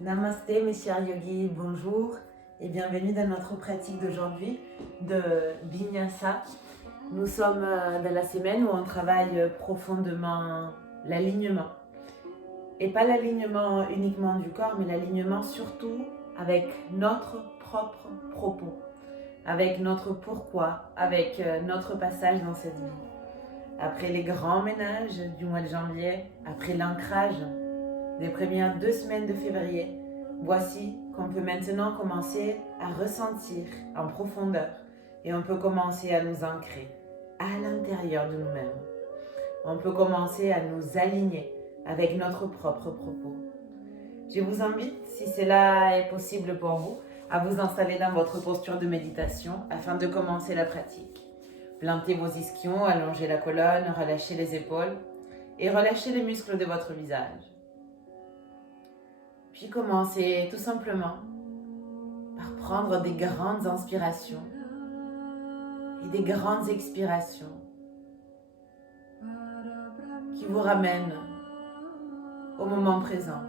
Namasté mes chers yogis, bonjour et bienvenue dans notre pratique d'aujourd'hui de Vinyasa. Nous sommes dans la semaine où on travaille profondément l'alignement. Et pas l'alignement uniquement du corps, mais l'alignement surtout avec notre propre propos, avec notre pourquoi, avec notre passage dans cette vie. Après les grands ménages du mois de janvier, après l'ancrage des premières 2 semaines de février, voici qu'on peut maintenant commencer à ressentir en profondeur et on peut commencer à nous ancrer à l'intérieur de nous-mêmes. On peut commencer à nous aligner avec notre propre propos. Je vous invite, si cela est possible pour vous, à vous installer dans votre posture de méditation afin de commencer la pratique. Plantez vos ischions, allongez la colonne, relâchez les épaules et relâchez les muscles de votre visage. Puis commencez tout simplement par prendre des grandes inspirations et des grandes expirations qui vous ramènent au moment présent,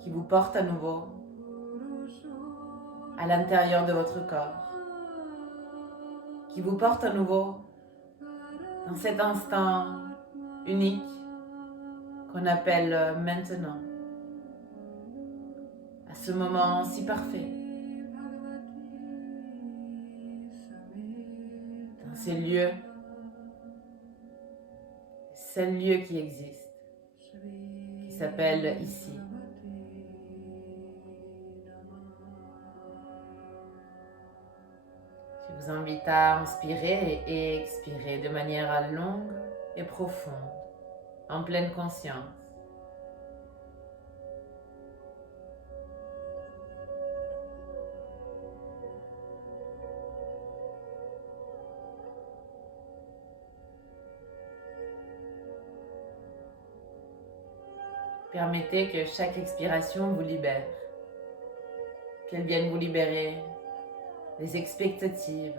qui vous portent à nouveau à l'intérieur de votre corps, qui vous portent à nouveau dans cet instant unique qu'on appelle maintenant, à ce moment si parfait, dans ces lieux qui existent, qui s'appellent ici. Je vous invite à inspirer et expirer de manière longue et profonde, en pleine conscience. Permettez que chaque expiration vous libère, qu'elle vienne vous libérer des expectatives,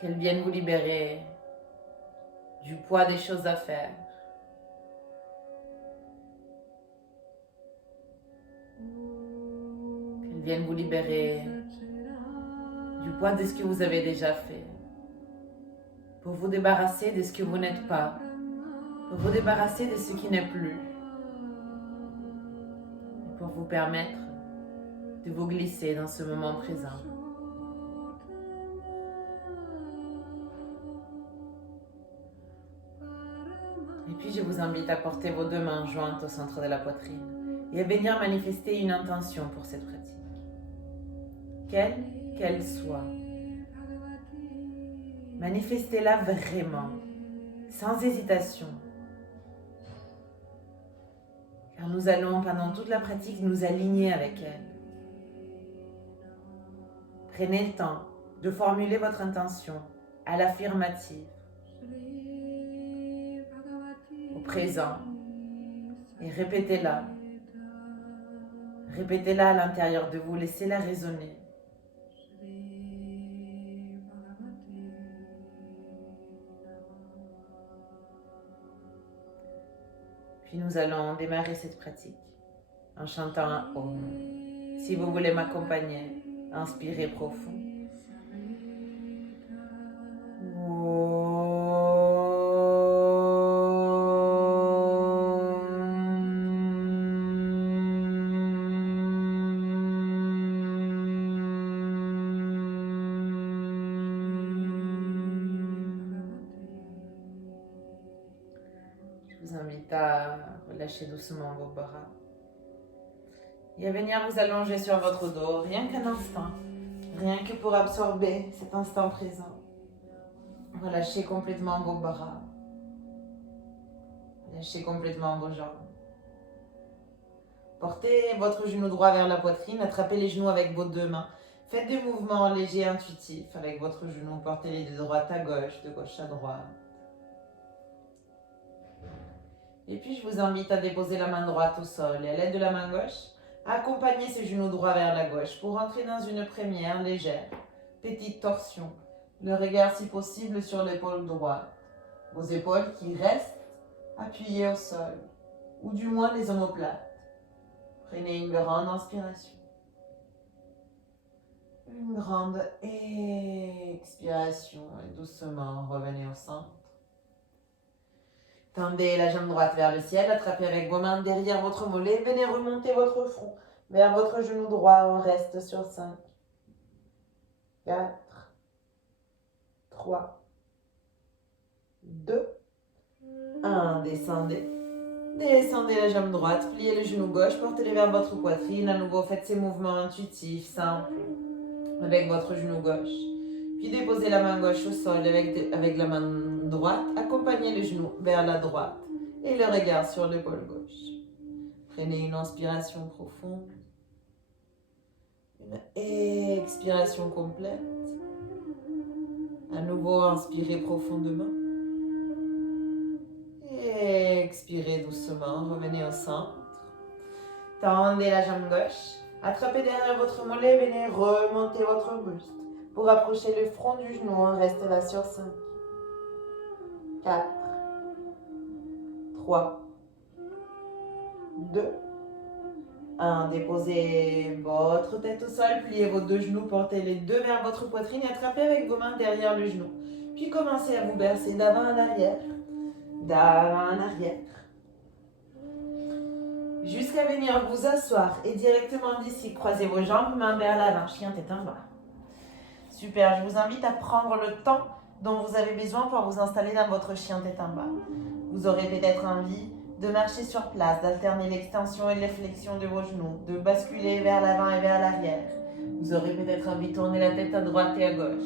qu'elle vienne vous libérer du poids des choses à faire. Qu'elle vienne vous libérer du poids de ce que vous avez déjà fait, pour vous débarrasser de ce que vous n'êtes pas, pour vous débarrasser de ce qui n'est plus, et pour vous permettre de vous glisser dans ce moment présent. Et puis je vous invite à porter vos 2 mains jointes au centre de la poitrine et à venir manifester une intention pour cette pratique, quelle qu'elle soit. Manifestez-la vraiment, sans hésitation. Car nous allons, pendant toute la pratique, nous aligner avec elle. Prenez le temps de formuler votre intention à l'affirmative, au présent, et répétez-la. Répétez-la à l'intérieur de vous, laissez-la résonner. Puis nous allons démarrer cette pratique en chantant un Om. Si vous voulez m'accompagner, inspirez profond. Je vous invite à relâcher doucement vos bras et à venir vous allonger sur votre dos, rien qu'un instant, rien que pour absorber cet instant présent. Relâchez complètement vos bras, relâchez complètement vos jambes. Portez votre genou droit vers la poitrine, attrapez les genoux avec vos 2 mains. Faites des mouvements légers, intuitifs avec votre genou, portez-les de droite à gauche, de gauche à droite. Et puis je vous invite à déposer la main droite au sol et à l'aide de la main gauche, accompagnez ce genou droit vers la gauche pour entrer dans une première légère, petite torsion. Le regard si possible sur l'épaule droite. Vos épaules qui restent appuyées au sol, ou du moins les omoplates. Prenez une grande inspiration. Une grande expiration. Et doucement, revenez au centre. Tendez la jambe droite vers le ciel. Attrapez avec vos mains derrière votre mollet. Venez remonter votre front vers votre genou droit. On reste sur 5, 4, 3, 2, 1. Descendez. Descendez la jambe droite, pliez le genou gauche, portez-le vers votre poitrine. À nouveau, faites ces mouvements intuitifs, simples, avec votre genou gauche. Puis déposez la main gauche au sol avec la main droite. Accompagnez le genou vers la droite et le regard sur l'épaule gauche. Prenez une inspiration profonde. Une expiration complète. À nouveau, inspirez profondément. Expirez doucement, revenez au centre. Tendez la jambe gauche. Attrapez derrière votre mollet, venez remonter votre buste. Pour approcher le front du genou, on reste là sur 5, 4, 3, 2, 1. Déposez votre tête au sol, pliez vos deux genoux, portez les deux vers votre poitrine et attrapez avec vos mains derrière le genou. Puis commencez à vous bercer d'avant en arrière. D'avant en arrière. Jusqu'à venir vous asseoir et directement d'ici, croisez vos jambes, mains vers l'avant, chien tête en bas. Super, je vous invite à prendre le temps dont vous avez besoin pour vous installer dans votre chien tête en bas. Vous aurez peut-être envie de marcher sur place, d'alterner l'extension et l'efflexion de vos genoux, de basculer vers l'avant et vers l'arrière. Vous aurez peut-être envie de tourner la tête à droite et à gauche.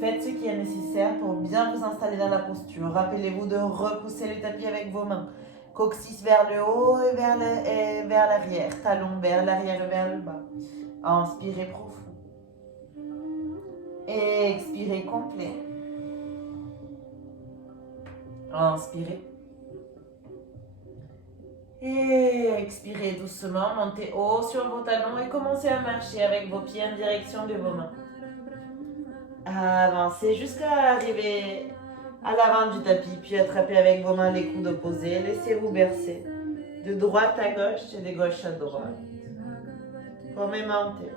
Faites ce qui est nécessaire pour bien vous installer dans la posture. Rappelez-vous de repousser le tapis avec vos mains. Coccyx vers le haut et vers l'arrière. Talons vers l'arrière et vers le bas. Inspirez profond. Expirez complet. Inspirez. Et expirez doucement. Montez haut sur vos talons et commencez à marcher avec vos pieds en direction de vos mains. Avancez jusqu'à arriver à l'avant du tapis, puis attrapez avec vos mains les coudes opposés. Laissez-vous bercer de droite à gauche et de gauche à droite. Remontez.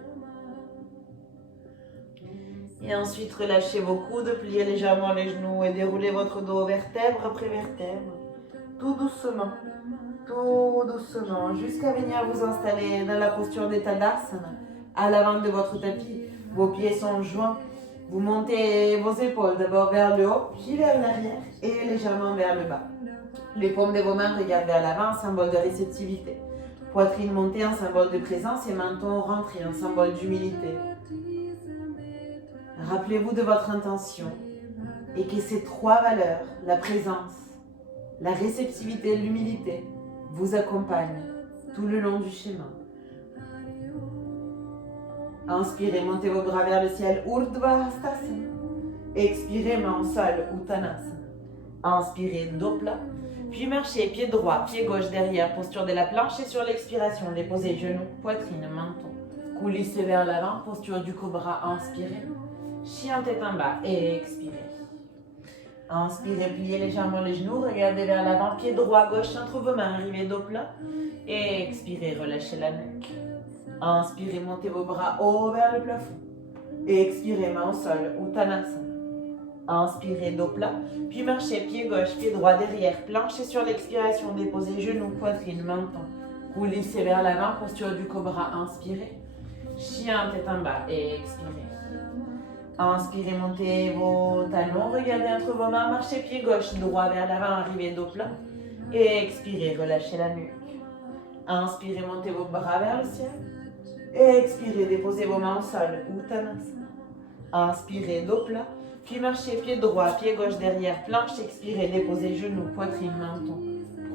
Et ensuite, relâchez vos coudes, pliez légèrement les genoux et déroulez votre dos vertèbre après vertèbre. Tout doucement, jusqu'à venir vous installer dans la posture de Tadasana, à l'avant de votre tapis. Vos pieds sont joints. Vous montez vos épaules d'abord vers le haut, puis vers l'arrière et légèrement vers le bas. Les paumes de vos mains regardent vers l'avant, symbole de réceptivité. Poitrine montée, un symbole de présence, et menton rentré, un symbole d'humilité. Rappelez-vous de votre intention et que ces trois valeurs, la présence, la réceptivité et l'humilité, vous accompagnent tout le long du chemin. Inspirez, montez vos bras vers le ciel, Urdhva Hastasana. Expirez, main au sol, Uttanasana. Inspirez, dos plat. Puis marchez, pied droit, pied gauche derrière, posture de la planche et sur l'expiration, déposez genoux, poitrine, menton. Coulissez vers l'avant, posture du cobra, inspirez. Chien tête en bas et expirez. Inspirez, pliez légèrement les genoux, regardez vers l'avant, pied droit, gauche entre vos mains, arrivez dos plat. Et expirez, relâchez la nuque. Inspirez, montez vos bras haut vers le plafond. Et expirez, main au sol, Uttanasana. Inspirez, dos plat, puis marchez, pied gauche, pied droit derrière, planche et sur l'expiration, déposez genoux, poitrine, menton. Coulissez vers l'avant, posture du cobra, inspirez. Chien tête en bas et expirez. Inspirez, montez vos talons, regardez entre vos mains, marchez pied gauche, droit vers l'avant, arrivez dos plat. Et expirez, relâchez la nuque. Inspirez, montez vos bras vers le ciel. Et expirez, déposez vos mains au sol, Uttanasana. Inspirez, dos plat, puis marchez pied droit, pied gauche derrière, planche, expirez, déposez genoux, poitrine, menton.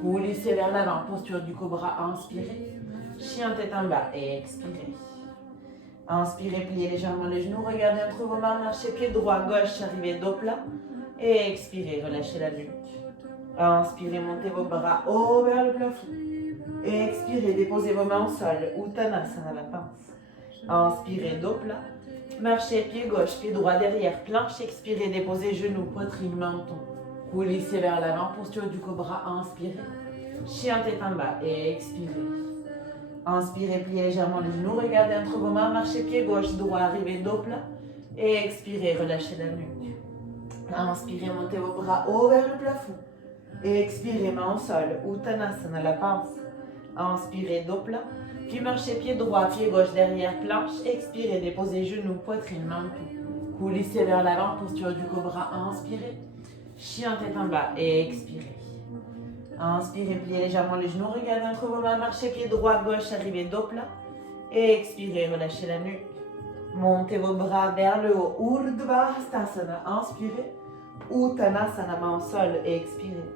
Coulissez vers l'avant, posture du cobra, inspirez. Chien tête en bas et expirez. Inspirez, pliez légèrement les genoux, regardez entre vos mains, marchez pied droit, gauche, arrivez dos plat. Et expirez, relâchez la nuque. Inspirez, montez vos bras haut vers le plafond. Et expirez, déposez vos mains au sol, Uttanasana, la pince. Inspirez, dos plat. Marchez pied gauche, pied droit derrière, planche, expirez, déposez genoux, poitrine, menton. Coulissez vers l'avant, posture du cobra, inspirez. Chien tête en bas et expirez. Inspirez, pliez légèrement les genoux, regardez entre vos mains, marchez pied gauche, droit, arrivez dos plat. Et expirez, relâchez la nuque. Inspirez, montez vos bras haut vers le plafond. Et expirez, main au sol, Uttanasana, la pince. Inspirez, dos plat. Puis marchez pied droit, pied gauche, derrière, planche. Expirez, déposez genoux, poitrine, menton. Coulissez vers l'avant, posture du cobra. Inspirez. Chien tête en bas et expirez. Inspirez, pliez légèrement les genoux, regardez entre vos mains, marchez pied droit, gauche, arrivez dos plat. Et expirez, relâchez la nuque. Montez vos bras vers le haut, Urdhva Hastasana. Inspirez. Uttanasana, main au sol et expirez.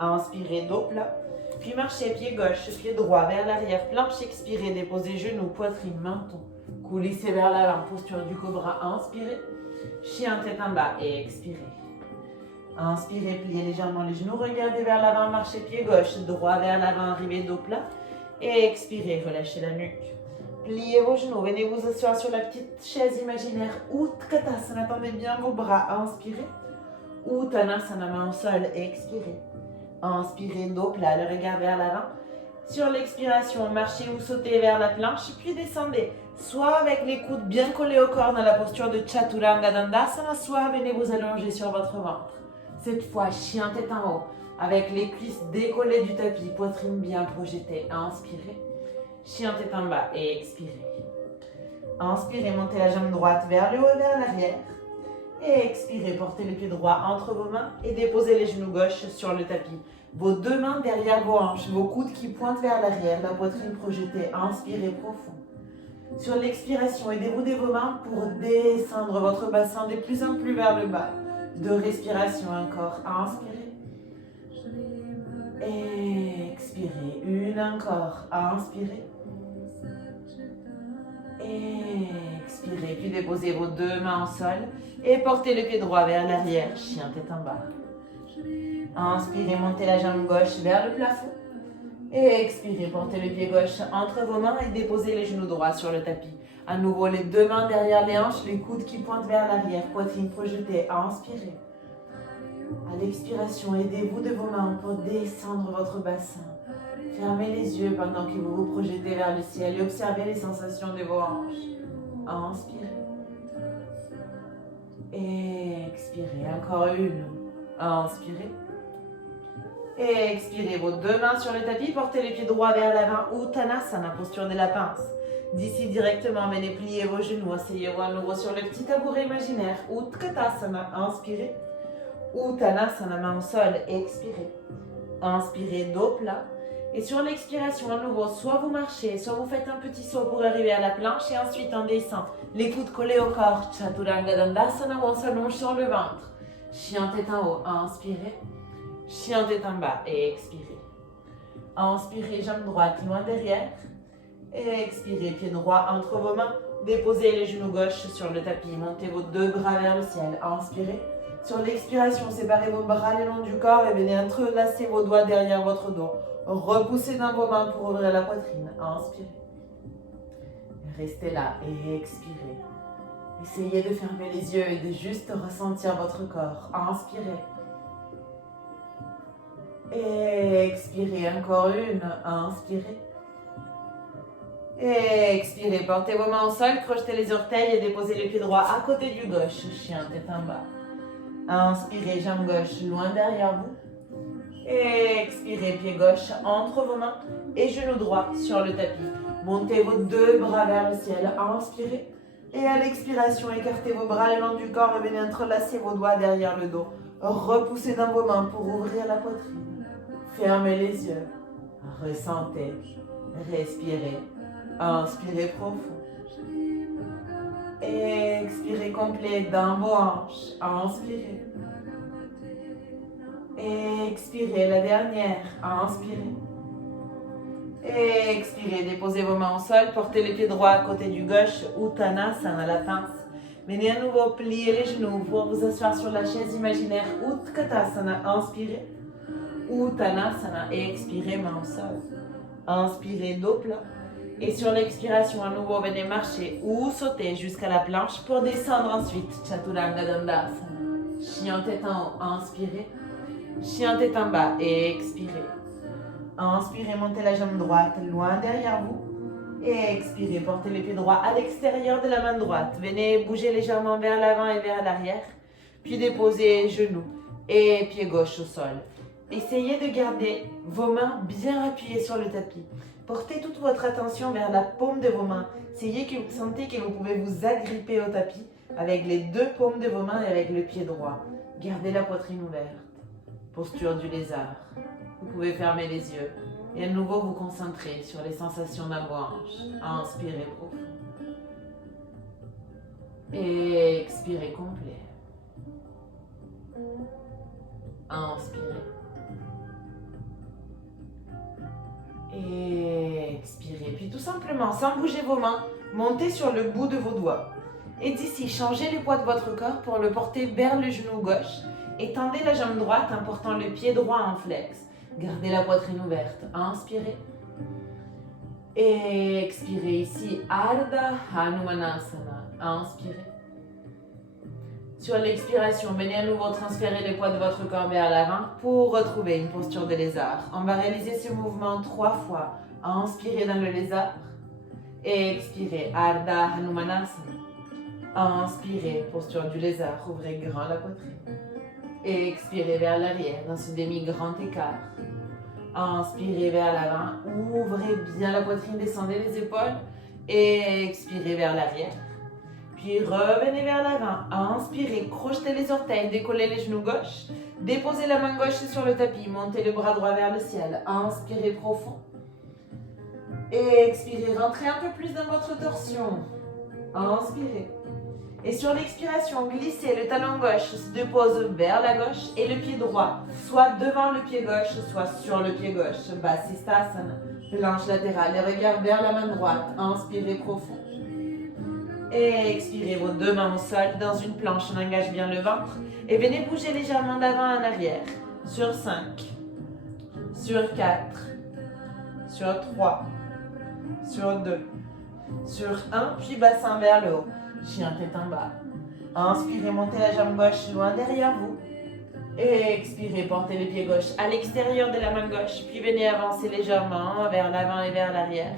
Inspirez, dos plat. Puis marchez pied gauche, pied droit vers l'arrière, planche, expirez, déposez genoux, poitrine, menton. Coulissez vers l'avant, posture du cobra, inspirez. Chien tête en bas et expirez. Inspirez, pliez légèrement les genoux, regardez vers l'avant, marchez pied gauche, droit vers l'avant, arrivez dos plat. Et expirez, relâchez la nuque. Pliez vos genoux, venez vous asseoir sur la petite chaise imaginaire Utkatasana, tendez bien vos bras, inspirez. Uttanasana, main au sol, expirez. Inspirez, dos plat, le regard vers l'avant. Sur l'expiration, marchez ou sautez vers la planche, puis descendez. Soit avec les coudes bien collés au corps dans la posture de Chaturanga Dandasana, soit venez vous allonger sur votre ventre. Cette fois, chien tête en haut, avec les cuisses décollées du tapis, poitrine bien projetée. Inspirez. Chien tête en bas et expirez. Inspirez, montez la jambe droite vers le haut et vers l'arrière. Et expirez, portez le pied droit entre vos mains et déposez les genoux gauche sur le tapis. Vos deux mains derrière vos hanches, vos coudes qui pointent vers l'arrière, la poitrine projetée. Inspirez profond. Sur l'expiration, aidez-vous de vos mains pour descendre votre bassin de plus en plus vers le bas. Deux respirations encore. Inspirez. Expirez. Une encore. Inspirez. Expirez. Puis déposez vos deux mains au sol et portez le pied droit vers l'arrière. Chien tête en bas. Inspirez, montez la jambe gauche vers le plafond. Et expirez, portez le pied gauche entre vos mains et déposez les genoux droits sur le tapis. À nouveau, les deux mains derrière les hanches, les coudes qui pointent vers l'arrière, poitrine projetée. Inspirez. À l'expiration, aidez-vous de vos mains pour descendre votre bassin. Fermez les yeux pendant que vous vous projetez vers le ciel et observez les sensations de vos hanches. Inspirez. Expirez. Encore une. Inspirez. Et expirez, vos deux mains sur le tapis, portez les pieds droits vers l'avant, Uttanasana, posture de la pince. D'ici directement, venez plier vos genoux, asseyez-vous à nouveau sur le petit tabouret imaginaire, Utkatasana, inspirez. Uttanasana, main au sol, expirez. Inspirez, dos plat. Et sur l'expiration, à nouveau, soit vous marchez, soit vous faites un petit saut pour arriver à la planche et ensuite on descend. Les coudes collés au corps, Chaturanga Dandasana, où on s'allonge sur le ventre. Chien tête en haut, inspirez. Chien tête en bas et expirez. Inspirez, jambe droite loin derrière. Et expirez, pied droit entre vos mains. Déposez les genoux gauche sur le tapis. Montez vos deux bras vers le ciel. Inspirez. Sur l'expiration, séparez vos bras le long du corps et venez entrelacer vos doigts derrière votre dos. Repoussez dans vos mains pour ouvrir la poitrine. Inspirez. Restez là et expirez. Essayez de fermer les yeux et de juste ressentir votre corps. Inspirez. Et expirez, encore une. Inspirez. Et expirez, portez vos mains au sol, crochetez les orteils et déposez les pieds droits à côté du gauche. Chien tête en bas. Inspirez, jambe gauche loin derrière vous. Et expirez, pied gauche entre vos mains et genou droit sur le tapis. Montez vos deux bras vers le ciel. Inspirez. Et à l'expiration, écartez vos bras le long du corps et venez entrelacer vos doigts derrière le dos. Repoussez dans vos mains pour ouvrir la poitrine. Fermez les yeux. Ressentez. Respirez. Inspirez profond. Expirez complet dans vos hanches. Inspirez. Expirez la dernière. Inspirez. Expirez. Déposez vos mains au sol. Portez les pieds droits à côté du gauche. Uttanasana, la pince. Venez à nouveau plier les genoux pour vous asseoir sur la chaise imaginaire Utkatasana. Inspirez. Uttanasana et expirez, main au sol. Inspirez, dos plat. Et sur l'expiration, à nouveau, venez marcher ou sauter jusqu'à la planche pour descendre ensuite. Chaturanga Dandasana. Chien tête en haut, inspirez. Chien tête en bas et expirez. Inspirez, montez la jambe droite loin derrière vous. Et expirez, portez les pieds droits à l'extérieur de la main droite. Venez bouger légèrement vers l'avant et vers l'arrière. Puis déposez genoux et pied gauche au sol. Essayez de garder vos mains bien appuyées sur le tapis. Portez toute votre attention vers la paume de vos mains. Sentez que vous pouvez vous agripper au tapis avec les deux paumes de vos mains et avec le pied droit. Gardez la poitrine ouverte. Posture du lézard. Vous pouvez fermer les yeux et à nouveau vous concentrer sur les sensations dans vos hanches. Inspirez profond. Et expirez complet. Inspirez. Et expirez. Puis tout simplement, sans bouger vos mains, montez sur le bout de vos doigts. Et d'ici, changez le poids de votre corps pour le porter vers le genou gauche. Et tendez la jambe droite en portant le pied droit en flex. Gardez la poitrine ouverte. Inspirez. Et expirez ici. Ardha Hanumanasana. Inspirez. Sur l'expiration, venez à nouveau transférer le poids de votre corps vers l'avant pour retrouver une posture de lézard. On va réaliser ce mouvement 3 fois. Inspirez dans le lézard. Et expirez. Ardha Hanumanasana. Inspirez. Posture du lézard. Ouvrez grand la poitrine. Et expirez vers l'arrière dans ce demi-grand écart. Inspirez vers l'avant, ouvrez bien la poitrine, descendez les épaules et expirez vers l'arrière. Puis revenez vers l'avant, inspirez, crochetez les orteils, décollez les genoux gauche, déposez la main gauche sur le tapis, montez le bras droit vers le ciel, inspirez profond. Et expirez, rentrez un peu plus dans votre torsion. Inspirez. Et sur l'expiration, glissez le talon gauche, se dépose vers la gauche et le pied droit, soit devant le pied gauche, soit sur le pied gauche. Vasisthasana, planche latérale, les regards vers la main droite. Inspirez profond. Et expirez vos deux mains au sol dans une planche, on engage bien le ventre. Et venez bouger légèrement d'avant en arrière. Sur 5, sur 4, sur 3, sur 2, sur 1, puis bassin vers le haut. Chien tête en bas. Inspirez, montez la jambe gauche loin derrière vous. Et expirez, portez le pied gauche à l'extérieur de la main gauche. Puis venez avancer légèrement vers l'avant et vers l'arrière.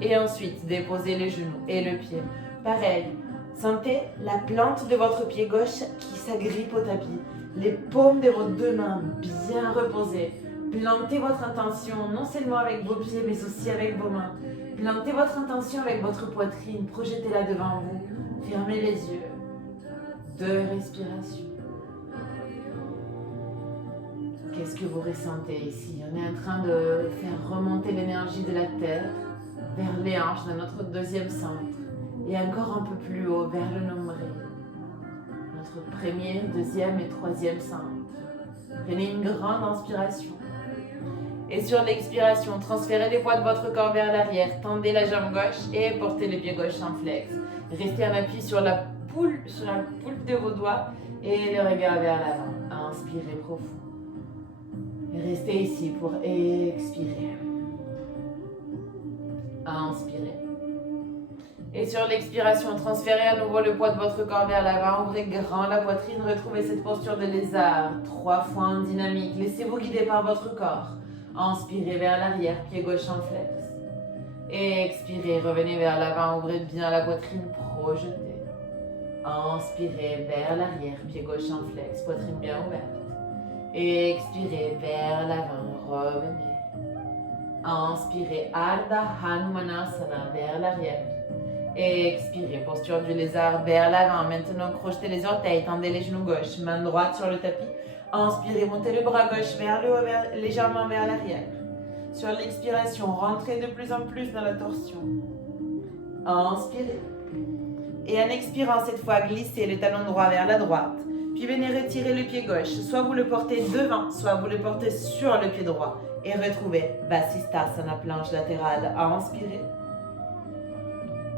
Et ensuite, déposez le genou et le pied. Pareil, sentez la plante de votre pied gauche qui s'agrippe au tapis. Les paumes de vos deux mains bien reposées. Plantez votre intention non seulement avec vos pieds mais aussi avec vos mains. Plantez votre intention avec votre poitrine. Projetez-la devant vous. Fermez les yeux. 2 respirations. Qu'est-ce que vous ressentez ici? On est en train de faire remonter l'énergie de la terre vers les hanches dans notre deuxième centre et encore un peu plus haut vers le nombril. Notre premier, deuxième et troisième centre. Prenez une grande inspiration. Et sur l'expiration, transférez les poids de votre corps vers l'arrière, tendez la jambe gauche et portez le pied gauche en flex. Restez en appui sur la poule de vos doigts et le regard vers l'avant. Inspirez profond. Et restez ici pour expirer. Inspirez. Et sur l'expiration, transférez à nouveau le poids de votre corps vers l'avant. Ouvrez grand la poitrine, retrouvez cette posture de lézard. 3 fois en dynamique. Laissez-vous guider par votre corps. Inspirez vers l'arrière, pied gauche en flex. Et expirez, revenez vers l'avant, ouvrez bien la poitrine, projetez. Inspirez vers l'arrière, pied gauche en flex, poitrine bien ouverte. Et expirez vers l'avant, revenez. Inspirez, Ardha Hanumanasana vers l'arrière. Et expirez, posture du lézard vers l'avant. Maintenant, crochetez les orteils, tendez les genoux gauche, main droite sur le tapis. Inspirez, montez le bras gauche vers le haut, légèrement vers l'arrière. Sur l'expiration, rentrez de plus en plus dans la torsion. Inspirez. Et en expirant cette fois, glissez le talon droit vers la droite. Puis venez retirer le pied gauche. Soit vous le portez devant, soit vous le portez sur le pied droit. Et retrouvez Vasisthasana, planche latérale. Inspirez.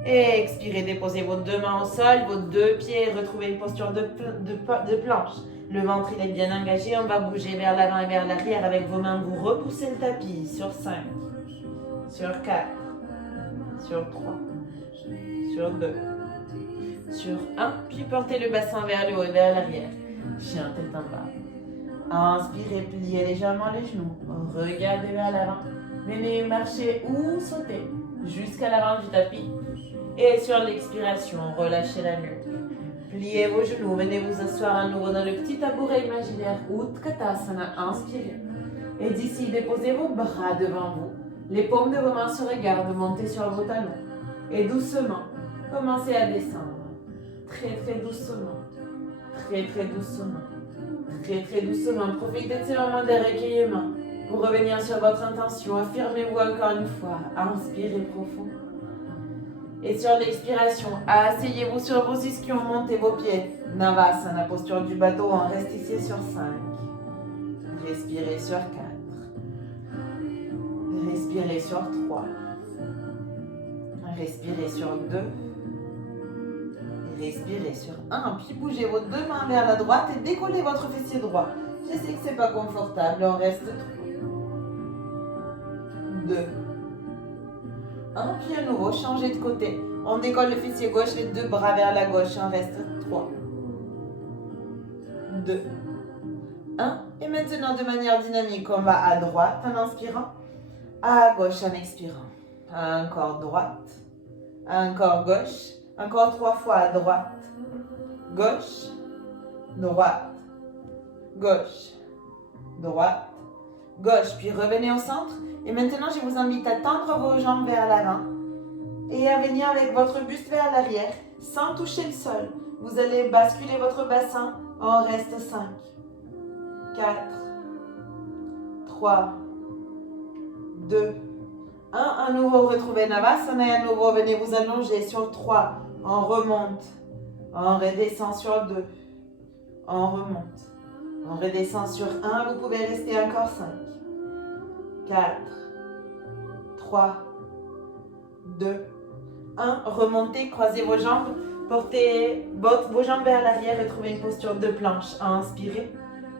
Et expirez, déposez vos deux mains au sol, vos deux pieds, retrouvez une posture de planche. Le ventre il est bien engagé, on va bouger vers l'avant et vers l'arrière avec vos mains. Vous repoussez le tapis sur 5, sur 4, sur 3, sur 2, sur 1. Puis portez le bassin vers le haut et vers l'arrière. Chien tête en bas. Inspirez, pliez légèrement les genoux. Regardez vers l'avant. Venez marcher ou sauter. jusqu'à l'avant du tapis. Et sur l'expiration, relâchez la nuque. Pliez vos genoux, venez vous asseoir à nouveau dans le petit tabouret imaginaire Utkatasana, inspirez. Et d'ici, déposez vos bras devant vous. Les paumes de vos mains se regardent, montez sur vos talons. Et doucement, commencez à descendre. Très très doucement. Très très doucement. Très très doucement. Profitez de ces moments de recueillement. Pour revenir sur votre intention, affirmez-vous encore une fois. Inspirez profond. Et sur l'expiration, asseyez-vous sur vos ischions, montez vos pieds. Navasana, posture du bateau, on reste ici sur 5. Respirez sur 4. Respirez sur 3. Respirez sur 2. Respirez sur 1. Puis bougez vos deux mains vers la droite et décollez votre fessier droit. Je sais que c'est pas confortable, on reste 3. 2. 1. Puis à nouveau, changez de côté. On décolle le fessier gauche, les deux bras vers la gauche, on reste 3. 2. 1. Et maintenant, de manière dynamique, on va à droite en inspirant, à gauche en expirant. Encore droite, encore gauche, encore 3 fois à droite, gauche, droite, gauche, droite, gauche. Puis revenez au centre. Et maintenant, je vous invite à tendre vos jambes vers l'avant et à venir avec votre buste vers l'arrière sans toucher le sol. Vous allez basculer votre bassin. On reste 5, 4, 3, 2, 1. À nouveau, retrouvez Navasana et à nouveau, venez vous allonger sur 3. On remonte. On redescend sur 2. On remonte. On redescend sur 1. Vous pouvez rester encore 5, 4, 3, 2, 1. Remontez, croisez vos jambes. Portez vos jambes vers l'arrière et trouvez une posture de planche. Inspirez.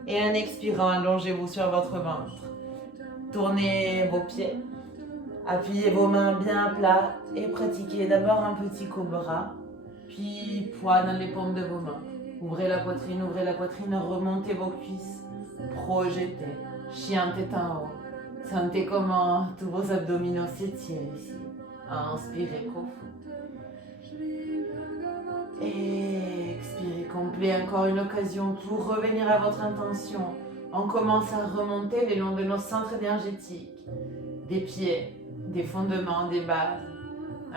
Et en expirant, allongez-vous sur votre ventre. Tournez vos pieds. Appuyez vos mains bien à plat et pratiquez d'abord un petit cobra, puis poids dans les paumes de vos mains. Ouvrez la poitrine, remontez vos cuisses, projetez, chien tête en haut. Sentez comment tous vos abdominaux s'étirent ici. Inspirez profond. Et expirez complet, encore une occasion pour revenir à votre intention. On commence à remonter le long de nos centres énergétiques, des pieds, des fondements, des bases,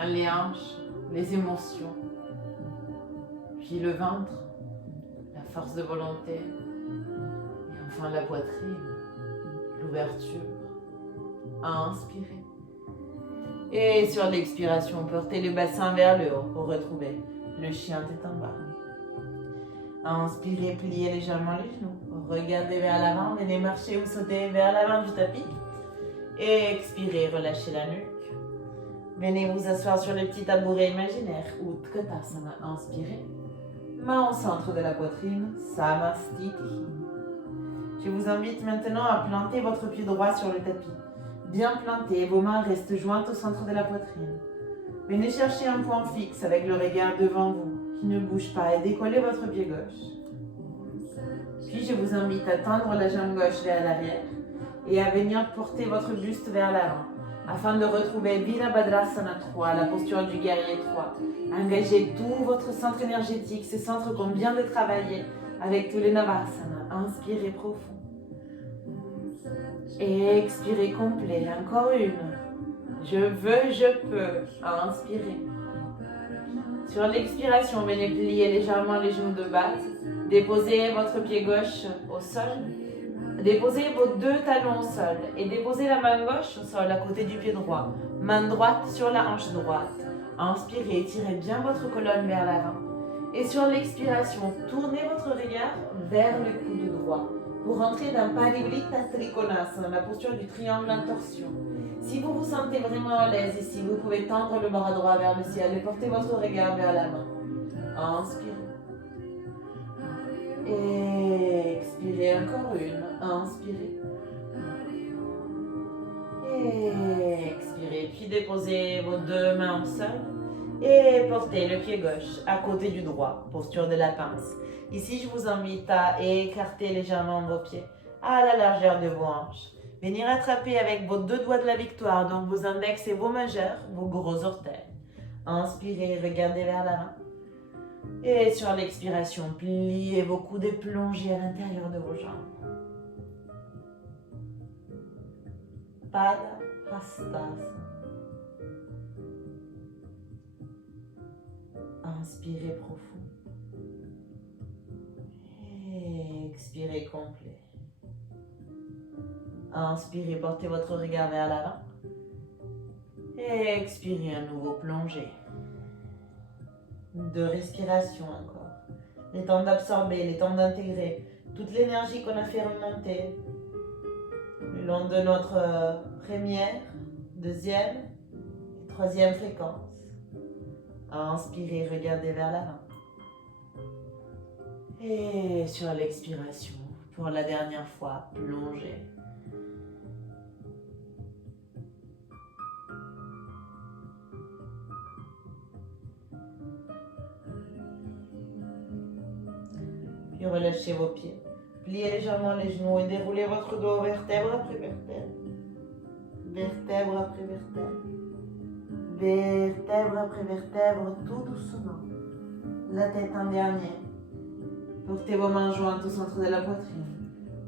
les hanches, les émotions, puis le ventre, la force de volonté, et enfin la poitrine, l'ouverture. Inspirez. Et sur l'expiration, portez le bassin vers le haut pour retrouver le chien tête en bas. Inspirez, pliez légèrement les genoux. Regardez vers l'avant, venez marcher ou sauter vers l'avant du tapis. Et expirez, relâchez la nuque. Venez vous asseoir sur le petit tabouret imaginaire, Utkatasana, inspirez. Main au centre de la poitrine, Samastiti. Je vous invite maintenant à planter votre pied droit sur le tapis. Bien planté, vos mains restent jointes au centre de la poitrine. Venez chercher un point fixe avec le regard devant vous, qui ne bouge pas, et décollez votre pied gauche. Puis je vous invite à tendre la jambe gauche vers l'arrière et à venir porter votre buste vers l'avant, afin de retrouver Virabhadrasana 3, la posture du guerrier 3. Engagez tout votre centre énergétique, ce centre qu'on vient de travailler avec tous les Navasana. Inspirez profond. Et expirez complet. Encore une. Je veux, je peux. Inspirez. Sur l'expiration, venez plier légèrement les genoux de base. Déposez votre pied gauche au sol. Déposez vos deux talons au sol et déposez la main gauche au sol à côté du pied droit. Main droite sur la hanche droite. Inspirez, étirez bien votre colonne vers l'avant. Et sur l'expiration, tournez votre regard vers le coude droit pour rentrer dans Parivrtta Trikonasana, la posture du triangle en torsion. Si vous vous sentez vraiment à l'aise ici, vous pouvez tendre le bras droit vers le ciel et porter votre regard vers la main. Inspirez. Et expirez encore une. Inspirez. Et expirez. Puis déposez vos deux mains au sol. Et portez le pied gauche à côté du droit, posture de la pince. Ici, je vous invite à écarter légèrement vos pieds à la largeur de vos hanches. Venir attraper avec vos deux doigts de la victoire, donc vos index et vos majeurs, vos gros orteils. Inspirez, regardez vers l'avant. Et sur l'expiration, pliez vos coudes et plongez à l'intérieur de vos jambes. Pada Hastasana. Inspirez profond. Et expirez complet. Inspirez, portez votre regard vers l'avant. Et expirez à nouveau, plongez. 2 respirations encore. Les temps d'absorber, les temps d'intégrer toute l'énergie qu'on a fait remonter le long de notre première, deuxième et troisième fréquence. Inspirez, regardez vers l'avant. Et sur l'expiration, pour la dernière fois, plongez. Puis relâchez vos pieds. Pliez légèrement les genoux et déroulez votre dos vertèbre après vertèbre. Vertèbre après vertèbre. Vertèbre après vertèbre, tout doucement. La tête en dernier. Portez vos mains jointes au centre de la poitrine.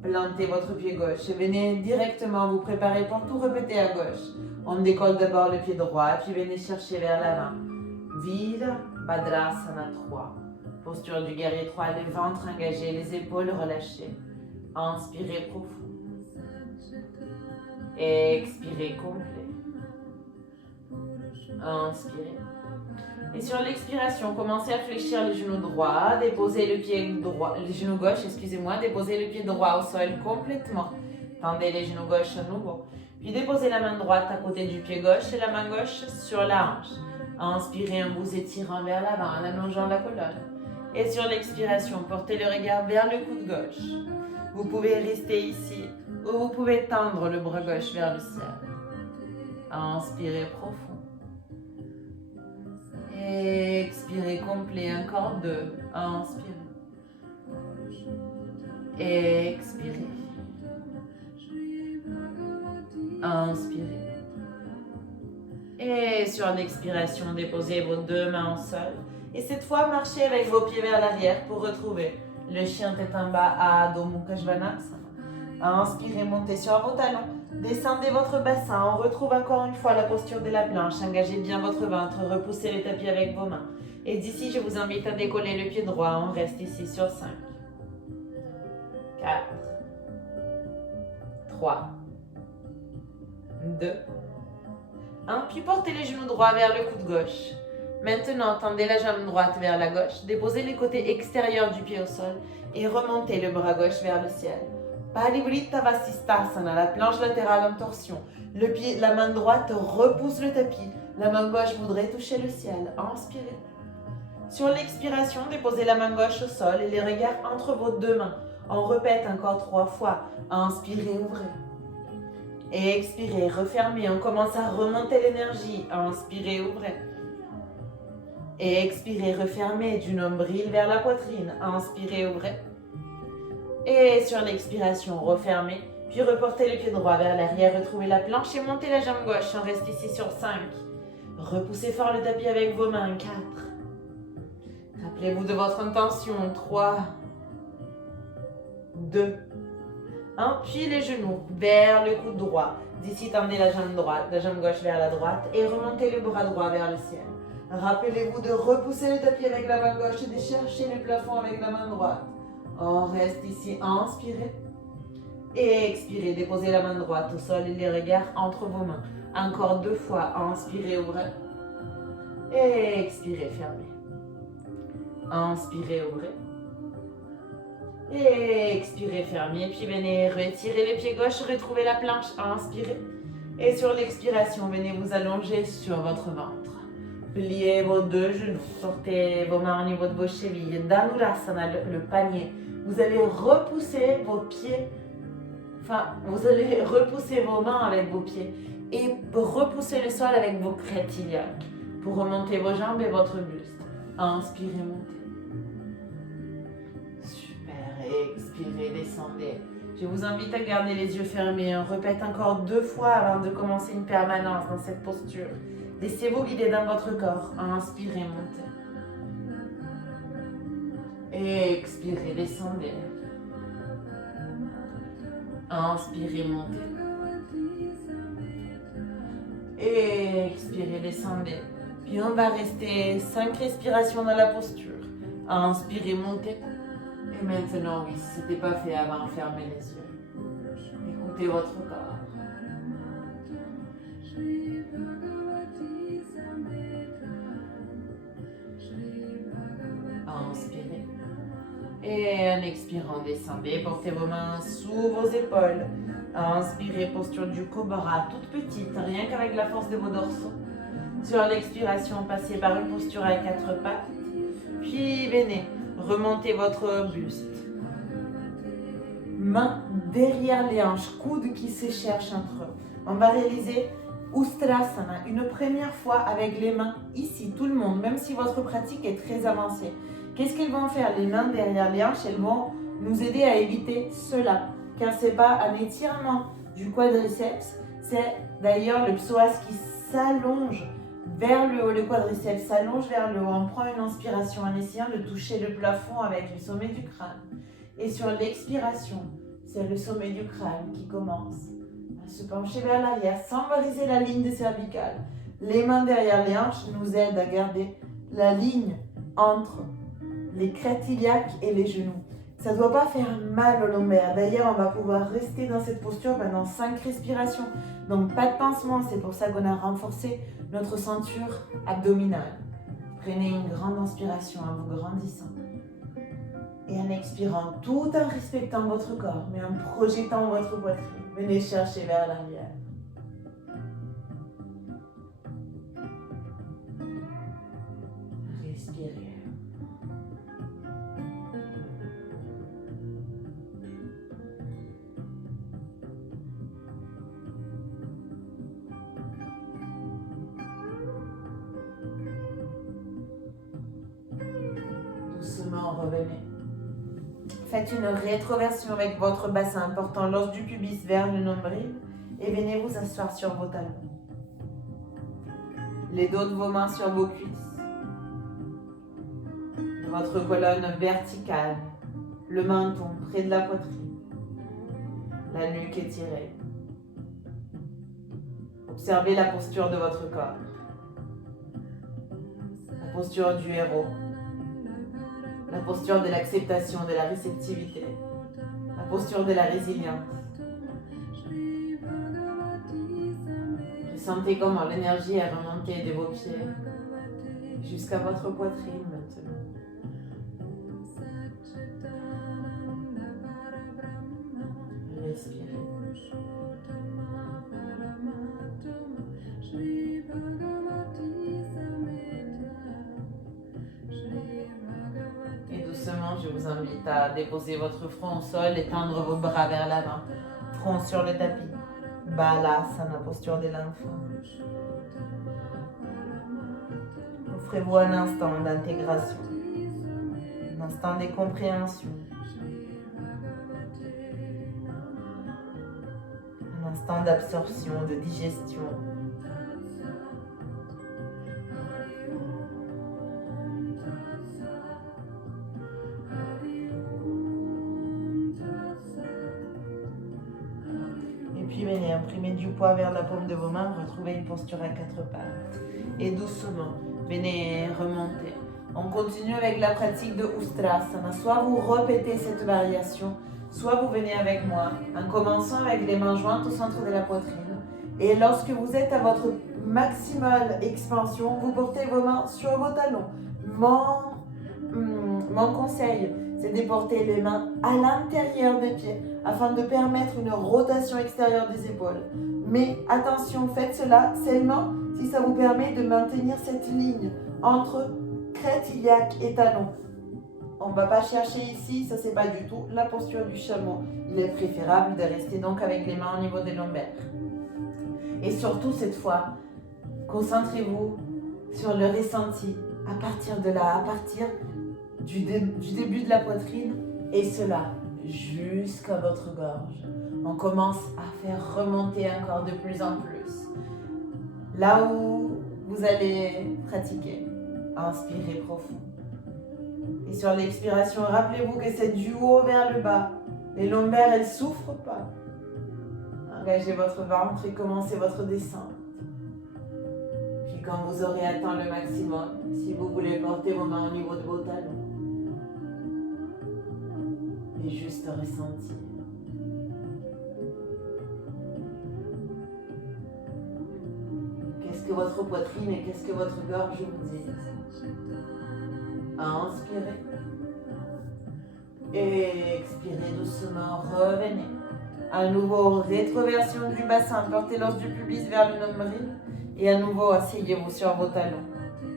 Plantez votre pied gauche et venez directement vous préparer pour tout répéter à gauche. On décolle d'abord le pied droit, puis venez chercher vers l'avant. Virabhadrasana 3. Posture du guerrier 3, le ventre engagé, les épaules relâchées. Inspirez profond. Expirez complet. Inspirez. Et sur l'expiration, commencez à fléchir les genoux droits, déposez le pied droit, les genoux gauche, déposez le pied droit au sol complètement. Tendez les genoux gauche à nouveau. Puis déposez la main droite à côté du pied gauche et la main gauche sur la hanche. Inspirez en vous étirant vers l'avant, en allongeant la colonne. Et sur l'expiration, portez le regard vers le coude gauche. Vous pouvez rester ici ou vous pouvez tendre le bras gauche vers le ciel. Inspirez profond. Expirez complet, encore 2. Inspirez. Expirez. Inspirez. Et sur l'expiration, déposez vos 2 mains au sol. Et cette fois, marchez avec vos pieds vers l'arrière pour retrouver le chien tête en bas à Adho Mukha Svanasana. Inspirez, montez sur vos talons. Descendez votre bassin. On retrouve encore une fois la posture de la planche. Engagez bien votre ventre. Repoussez le tapis avec vos mains. Et d'ici, je vous invite à décoller le pied droit. On reste ici sur 5, 4, 3, 2, 1. Puis portez les genoux droits vers le coude gauche. Maintenant, tendez la jambe droite vers la gauche, déposez les côtés extérieurs du pied au sol et remontez le bras gauche vers le ciel. Parivrtta Vasisthasana, la planche latérale en torsion. La main droite repousse le tapis, la main gauche voudrait toucher le ciel. Inspirez. Sur l'expiration, déposez la main gauche au sol et les regards entre vos 2 mains. On répète encore 3 fois. Inspirez, ouvrez. Et expirez, refermez. On commence à remonter l'énergie. Inspirez, ouvrez. Et expirez, refermez du nombril vers la poitrine. Inspirez, ouvrez. Et sur l'expiration, refermez. Puis reportez le pied droit vers l'arrière, retrouvez la planche et montez la jambe gauche. On reste ici sur 5. Repoussez fort le tapis avec vos mains. 4. Rappelez-vous de votre intention. 3, 2, 1. Puis les genoux vers le coude droit. D'ici, tendez la jambe droite, la jambe gauche vers la droite et remontez le bras droit vers le ciel. Rappelez-vous de repousser le tapis avec la main gauche et de chercher le plafond avec la main droite. On reste ici, inspirez. Et expirez, déposez la main droite au sol et les regards entre vos mains. Encore 2 fois, inspirez, ouvrez. Et expirez, fermez. Inspirez, ouvrez. Et expirez, fermez. Puis venez retirer le pied gauche, retrouvez la planche, inspirez. Et sur l'expiration, venez vous allonger sur votre ventre. Pliez vos 2 genoux, sortez vos mains au niveau de vos chevilles. Dhanurasana, le panier. Vous allez repousser vos pieds, vous allez repousser vos mains avec vos pieds et repousser le sol avec vos crêtes iliaques pour remonter vos jambes et votre buste. Inspirez, montez. Super, expirez, descendez. Je vous invite à garder les yeux fermés. On répète encore 2 fois avant de commencer une permanence dans cette posture. Laissez-vous guider dans votre corps. Inspirez, montez. Expirez, descendez. Inspirez, montez. Expirez, descendez. Puis on va rester 5 respirations dans la posture. Inspirez, montez. Et maintenant, oui, si ce n'était pas fait avant, fermez les yeux. Écoutez votre corps. Inspirez. Et en expirant, descendez. Portez vos mains sous vos épaules. Inspirez, posture du cobra, toute petite, rien qu'avec la force de vos dorsaux. Sur l'expiration, passez par une posture à 4 pattes. Puis venez, remontez votre buste. Mains derrière les hanches, coudes qui se cherchent entre eux. On va réaliser Ustrasana une première fois avec les mains ici, tout le monde, même si votre pratique est très avancée. Qu'est-ce qu'elles vont faire? Les mains derrière les hanches, elles vont nous aider à éviter cela. Car ce n'est pas un étirement du quadriceps, c'est d'ailleurs le psoas qui s'allonge vers le haut, le quadriceps s'allonge vers le haut. On prend une inspiration en essayant de toucher le plafond avec le sommet du crâne. Et sur l'expiration, c'est le sommet du crâne qui commence à se pencher vers l'arrière sans briser la ligne des cervicales. Les mains derrière les hanches nous aident à garder la ligne entre les crêtes iliaques et les genoux. Ça ne doit pas faire mal au lombaire. D'ailleurs, on va pouvoir rester dans cette posture pendant 5 respirations. Donc, pas de pansement. C'est pour ça qu'on a renforcé notre ceinture abdominale. Prenez une grande inspiration en vous grandissant. Et en expirant, tout en respectant votre corps, mais en projetant votre poitrine. Venez chercher vers l'arrière. Respirez. Doucement, revenez. Faites une rétroversion avec votre bassin, portant l'os du pubis vers le nombril et venez vous asseoir sur vos talons. Les dos de vos mains sur vos cuisses. Votre colonne verticale, le menton près de la poitrine, la nuque étirée. Observez la posture de votre corps, la posture du héros. La posture de l'acceptation, de la réceptivité, la posture de la résilience. Ressentez comment l'énergie est remontée de vos pieds jusqu'à votre poitrine maintenant. Respirez. Je vous invite à déposer votre front au sol et tendre vos bras vers l'avant. Front sur le tapis. Balasana, posture de l'enfant. Offrez-vous un instant d'intégration, un instant de compréhension, un instant d'absorption, de digestion. Puis venez imprimer du poids vers la paume de vos mains, retrouvez une posture à 4 pattes. Et doucement, venez remonter. On continue avec la pratique de Ustrasana. Soit vous répétez cette variation, soit vous venez avec moi, en commençant avec les mains jointes au centre de la poitrine. Et lorsque vous êtes à votre maximale expansion, vous portez vos mains sur vos talons. Mon conseil, c'est de porter les mains à l'intérieur des pieds afin de permettre une rotation extérieure des épaules. Mais attention, faites cela seulement si ça vous permet de maintenir cette ligne entre crête iliaque et talon. On ne va pas chercher ici, ça c'est pas du tout la posture du chameau. Il est préférable de rester donc avec les mains au niveau des lombaires. Et surtout cette fois, concentrez-vous sur le ressenti à partir de là, à partir du début de la poitrine et cela jusqu'à votre gorge. On commence à faire remonter encore de plus en plus. Là où vous allez pratiquer, inspirez profond. Et sur l'expiration, rappelez-vous que c'est du haut vers le bas. Les lombaires, elles ne souffrent pas. Engagez votre ventre et commencez votre descente. Puis quand vous aurez atteint le maximum, si vous voulez porter vos mains au niveau de vos talons, et juste ressentir. Qu'est-ce que votre poitrine et qu'est-ce que votre gorge vous disent? Inspirez. Et expirez doucement, revenez. À nouveau, rétroversion du bassin, portez l'os du pubis vers le nombril. Et à nouveau, asseyez-vous sur vos talons,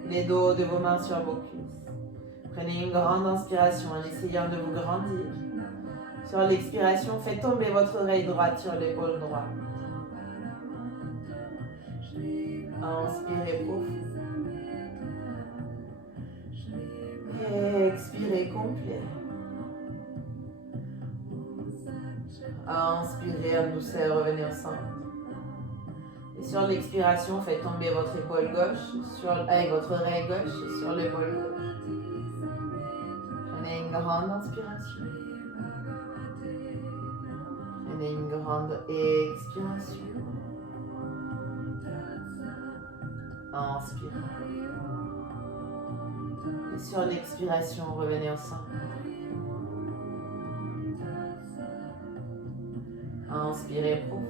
les dos de vos mains sur vos cuisses. Prenez une grande inspiration en essayant de vous grandir. Sur l'expiration, faites tomber votre oreille droite sur l'épaule droite. Inspirez profond. Et expirez complet. Inspirez en douceur, revenez au centre. Et sur l'expiration, faites tomber votre épaule gauche avec votre oreille gauche sur l'épaule gauche. Prenez une grande inspiration. Prenez une grande expiration. Inspirez. Et sur l'expiration, revenez au centre. Inspirez profond.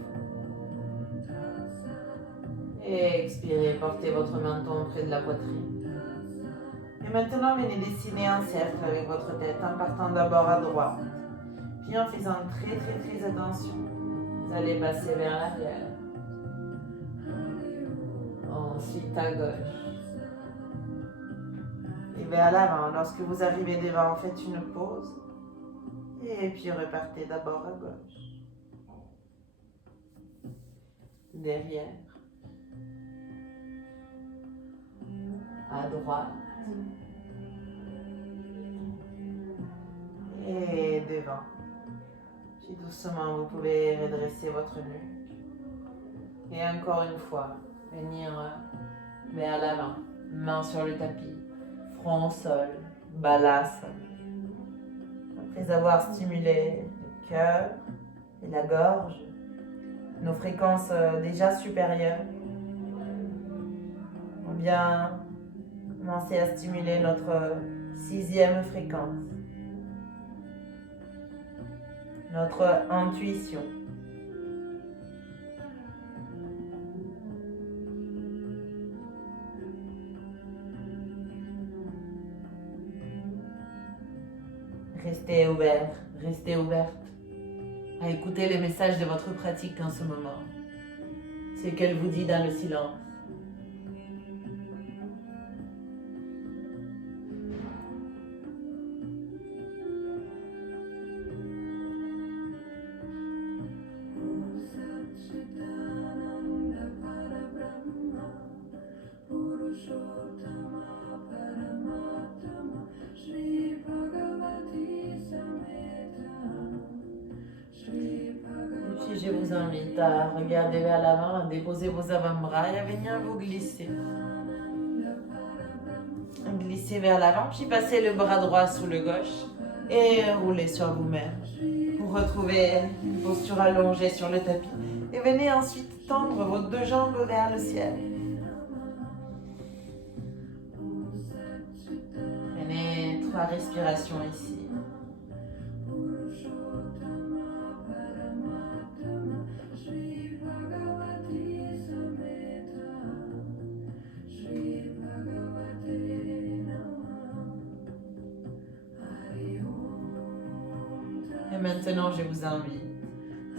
Et expirez, portez votre menton près de la poitrine. Et maintenant, venez dessiner un cercle avec votre tête en partant d'abord à droite. Puis en faisant très attention, vous allez passer vers l'arrière. Ensuite à gauche. Et vers l'avant. Lorsque vous arrivez devant, faites une pause. Et puis repartez d'abord à gauche. Derrière. À droite. Et devant. Puis doucement, vous pouvez redresser votre nuque. Et encore une fois, venir vers l'avant. Main sur le tapis. Front au sol. Balasana. Après avoir stimulé le cœur et la gorge, nos fréquences déjà supérieures, on vient commencer à stimuler notre 6e fréquence, notre intuition. Restez ouvert, restez ouverte à écouter les messages de votre pratique en ce moment. Ce qu'elle vous dit dans le silence. Je vous invite à regarder vers l'avant, à déposer vos avant-bras et à venir vous glisser. Glissez vers l'avant, puis passez le bras droit sous le gauche et roulez sur vous-même pour retrouver une posture allongée sur le tapis. Et venez ensuite tendre vos 2 jambes vers le ciel. Prenez 3 respirations ici. Et maintenant, je vous invite,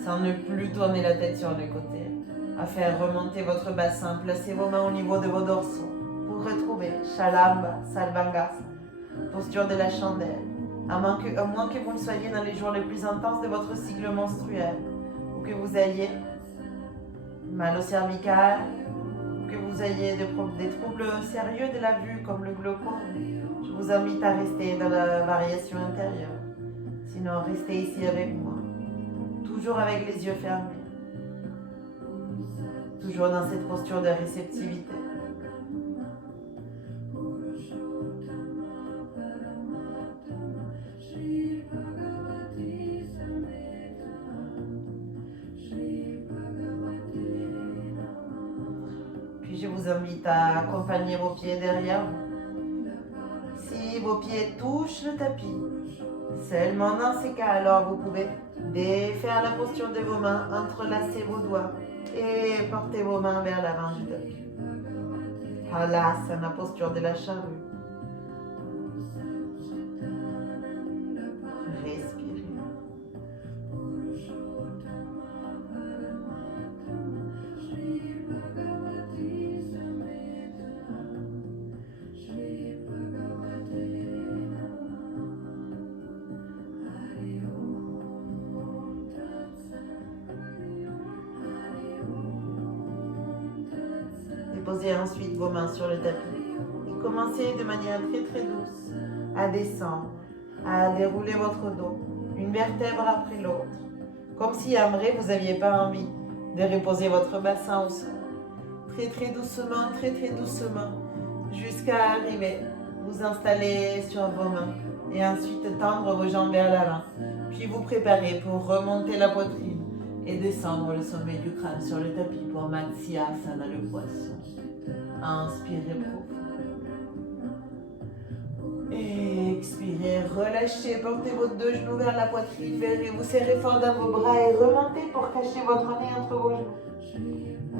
sans ne plus tourner la tête sur le côté, à faire remonter votre bassin. Placez vos mains au niveau de vos dorsaux pour retrouver Shalamba, Salvangasana, posture de la chandelle. À moins que vous ne soyez dans les jours les plus intenses de votre cycle menstruel, ou que vous ayez mal au cervical, ou que vous ayez des troubles sérieux de la vue comme le glaucome, je vous invite à rester dans la variation intérieure. Sinon, restez ici avec moi, toujours avec les yeux fermés, toujours dans cette posture de réceptivité. Puis je vous invite à accompagner vos pieds derrière vous. Si vos pieds touchent le tapis, seulement dans ces cas, alors vous pouvez défaire la posture de vos mains, entrelacer vos doigts et porter vos mains vers l'avant du tapis. Halasana, posture de la charrue. Respirez. Déposez ensuite vos mains sur le tapis et commencez de manière très très douce à descendre, à dérouler votre dos, une vertèbre après l'autre, comme si en vrai vous n'aviez pas envie de reposer votre bassin au sol. Très très doucement, jusqu'à arriver, vous installer sur vos mains et ensuite tendre vos jambes vers l'avant, puis vous préparer pour remonter la poitrine et descendre le sommet du crâne sur le tapis pour Matsyasana, le poisson. Inspirez profond. Expirez, relâchez, portez vos deux genoux vers la poitrine, vous serrez fort dans vos bras et remontez pour cacher votre nez entre vos genoux.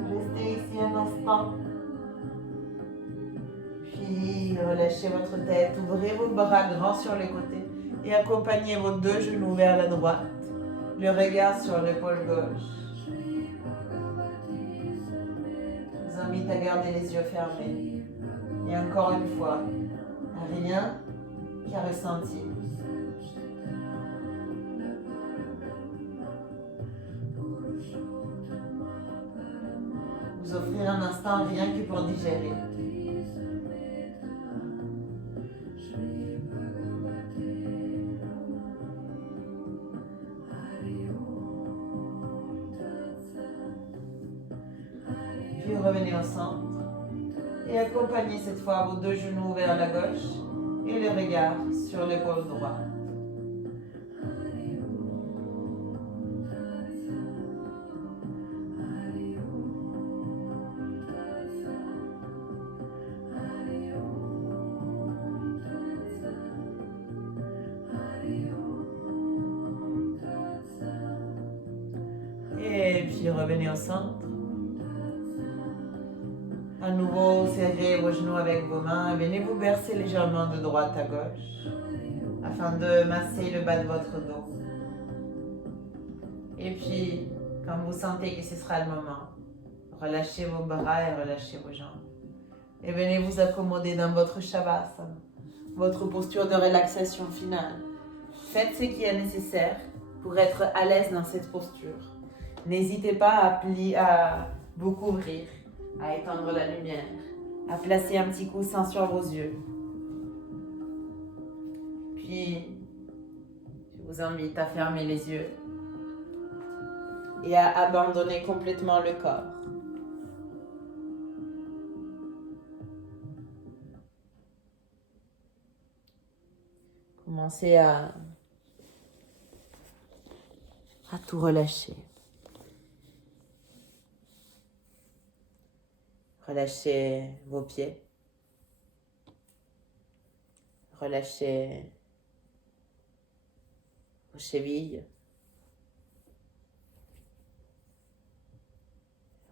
Restez ici un instant. Puis relâchez votre tête, ouvrez vos bras grands sur les côtés et accompagnez vos deux genoux vers la droite, le regard sur l'épaule gauche. Je vous invite à garder les yeux fermés. Et encore une fois, rien qu'à ressentir. Vous offrir un instant rien que pour digérer. Puis revenez au centre et accompagnez cette fois vos deux genoux vers la gauche et le regard sur l'épaule droite. Et puis revenez au centre. À nouveau, serrez vos genoux avec vos mains et venez vous bercer légèrement de droite à gauche afin de masser le bas de votre dos. Et puis, quand vous sentez que ce sera le moment, relâchez vos bras et relâchez vos jambes. Et venez vous accommoder dans votre Shavasana, votre posture de relaxation finale. Faites ce qui est nécessaire pour être à l'aise dans cette posture. N'hésitez pas à vous couvrir, à éteindre la lumière, à placer un petit coussin sur vos yeux. Puis, je vous invite à fermer les yeux et à abandonner complètement le corps. Commencez à tout relâcher. Relâchez vos pieds. Relâchez vos chevilles.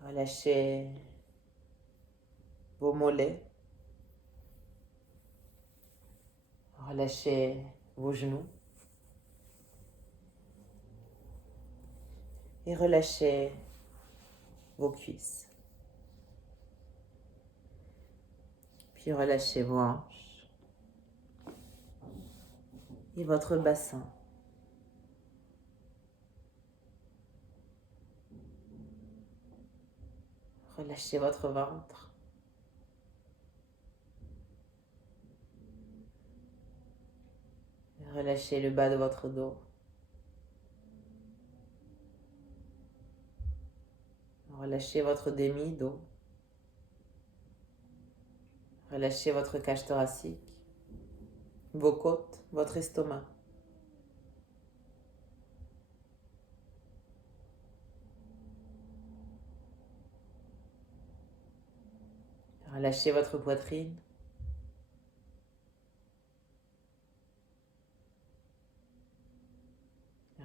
Relâchez vos mollets. Relâchez vos genoux. Et relâchez vos cuisses. Puis relâchez vos hanches et votre bassin. Relâchez votre ventre. Relâchez le bas de votre dos. Relâchez votre demi-dos. Relâchez votre cage thoracique, vos côtes, votre estomac. Relâchez votre poitrine.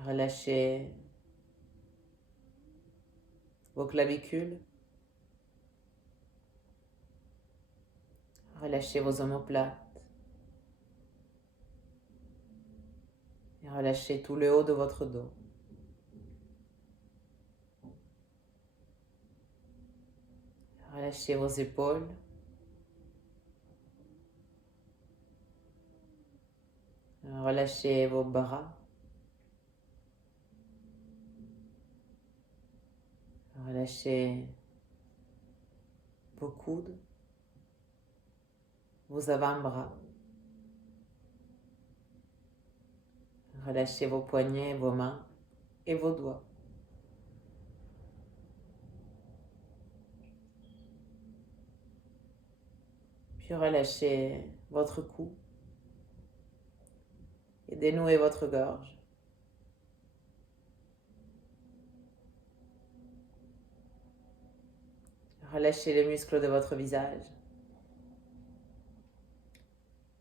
Relâchez vos clavicules. Relâchez vos omoplates. Et relâchez tout le haut de votre dos. Relâchez vos épaules. Relâchez vos bras. Relâchez vos coudes, vos avant-bras. Relâchez vos poignets, vos mains et vos doigts. Puis relâchez votre cou et dénouez votre gorge. Relâchez les muscles de votre visage.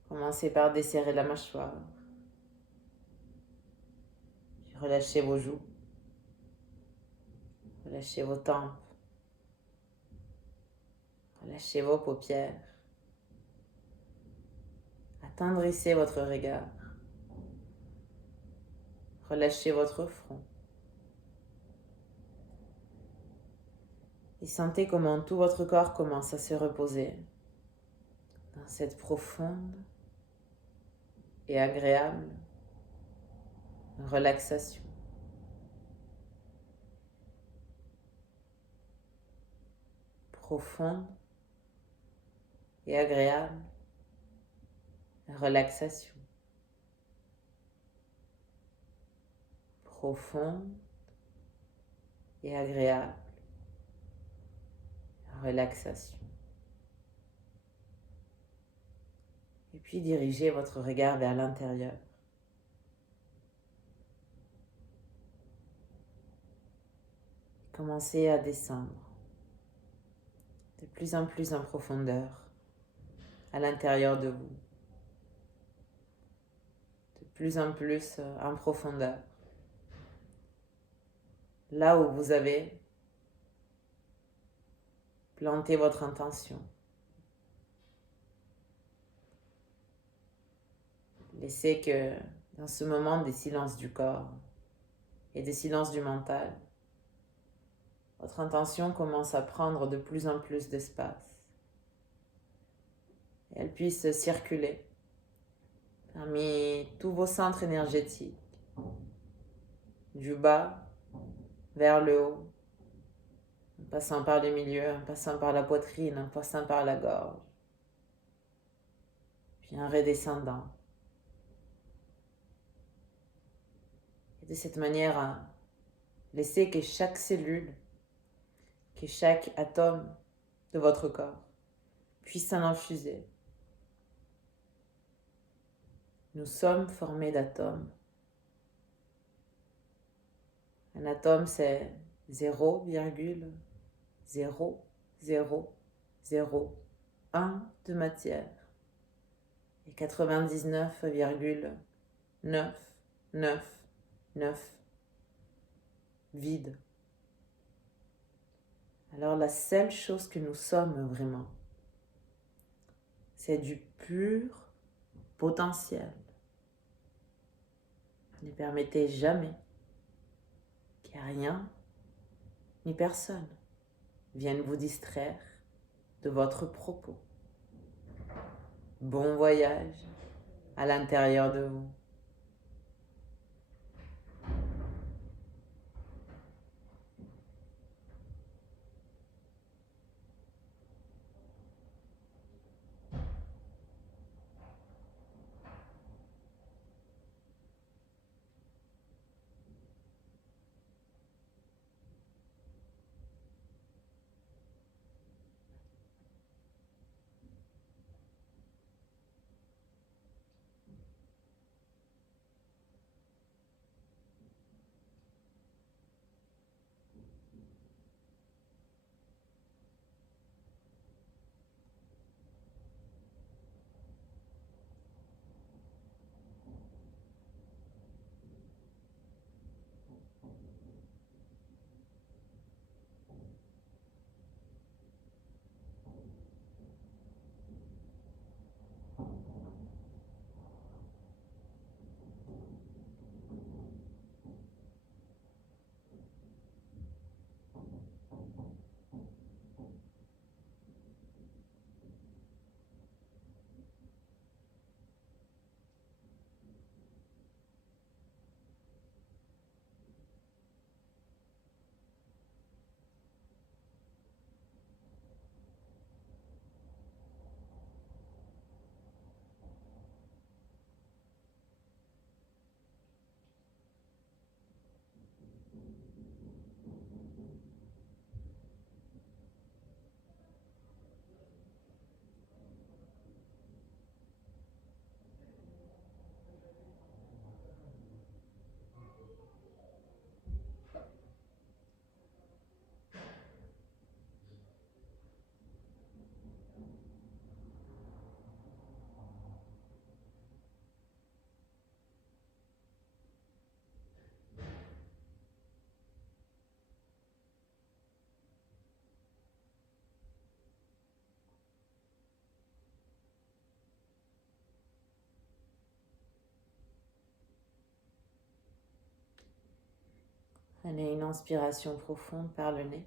Commencez par desserrer la mâchoire. Puis relâchez vos joues. Relâchez vos tempes. Relâchez vos paupières. Attendrissez votre regard. Relâchez votre front. Et sentez comment tout votre corps commence à se reposer dans cette profonde et agréable relaxation. Profonde et agréable relaxation. Profonde et agréable relaxation. Et puis dirigez votre regard vers l'intérieur. Commencez à descendre de plus en profondeur à l'intérieur de vous. De plus en profondeur. Là où vous avez planté votre intention. Laissez que dans ce moment des silences du corps et des silences du mental, votre intention commence à prendre de plus en plus d'espace. Et elle puisse circuler parmi tous vos centres énergétiques, du bas vers le haut, en passant par le milieu, en passant par la poitrine, en passant par la gorge, puis en redescendant. Et de cette manière, laissez que chaque cellule, que chaque atome de votre corps puisse s'en infuser. Nous sommes formés d'atomes. Un atome, c'est 0,0001 de matière et 99,999 vide. Alors la seule chose que nous sommes vraiment, c'est du pur potentiel. Ne permettez jamais qu'il n'y ait rien ni personne vienne vous distraire de votre propos. Bon voyage à l'intérieur de vous. Prenez une inspiration profonde par le nez.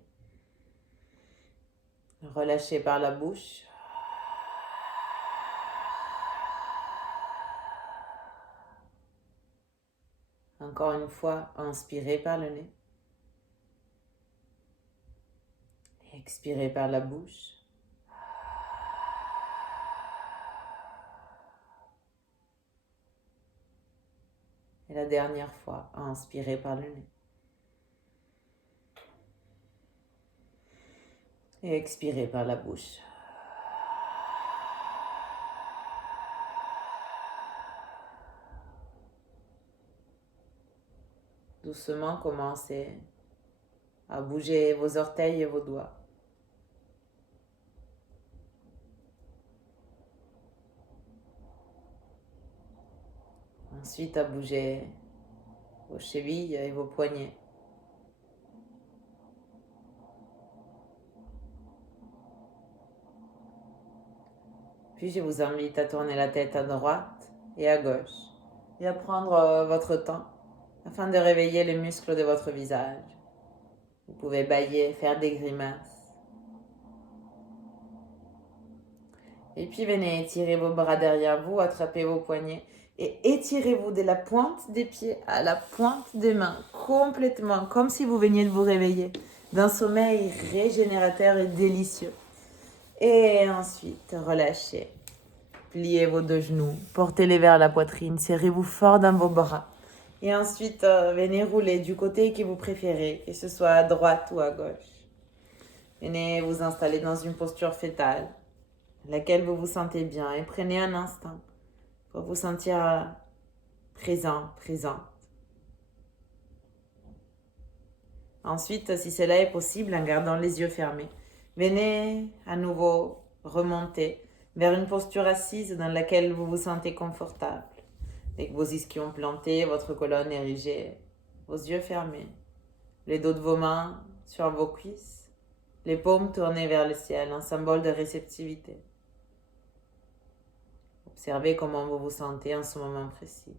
Relâchez par la bouche. Encore une fois, inspirez par le nez. Expirez par la bouche. Et la dernière fois, inspirez par le nez. Et expirez par la bouche. Doucement, commencez à bouger vos orteils et vos doigts. Ensuite, à bouger vos chevilles et vos poignets. Puis je vous invite à tourner la tête à droite et à gauche et à prendre votre temps afin de réveiller les muscles de votre visage. Vous pouvez bâiller, faire des grimaces. Et puis venez étirer vos bras derrière vous, attrapez vos poignets et étirez-vous de la pointe des pieds à la pointe des mains, complètement, comme si vous veniez de vous réveiller d'un sommeil régénérateur et délicieux. Et ensuite, relâchez. Pliez vos deux genoux, portez-les vers la poitrine, serrez-vous fort dans vos bras. Et ensuite, venez rouler du côté que vous préférez, que ce soit à droite ou à gauche. Venez vous installer dans une posture fétale, laquelle vous vous sentez bien, et prenez un instant pour vous sentir présent, présente. Ensuite, si cela est possible, en gardant les yeux fermés, venez à nouveau remonter vers une posture assise dans laquelle vous vous sentez confortable, avec vos ischions plantés, votre colonne érigée, vos yeux fermés, les dos de vos mains sur vos cuisses, les paumes tournées vers le ciel, un symbole de réceptivité. Observez comment vous vous sentez en ce moment précis.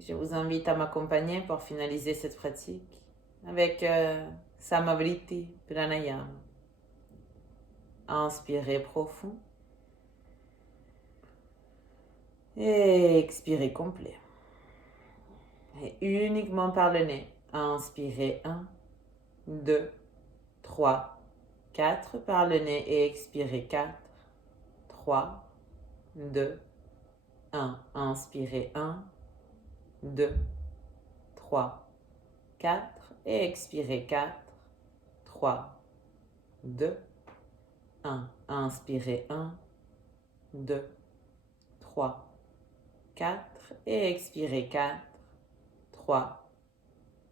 Je vous invite à m'accompagner pour finaliser cette pratique avec Samavriti Pranayama. Inspirez profond et expirez complet. Et uniquement par le nez. Inspirez 1, 2, 3, 4 par le nez et expirez 4, 3, 2, 1. Inspirez 1, 2, 3, 4 et expirez 4, 3, 2, 1. Inspirez 1, 2, 3, 4 et expirez 4, 3,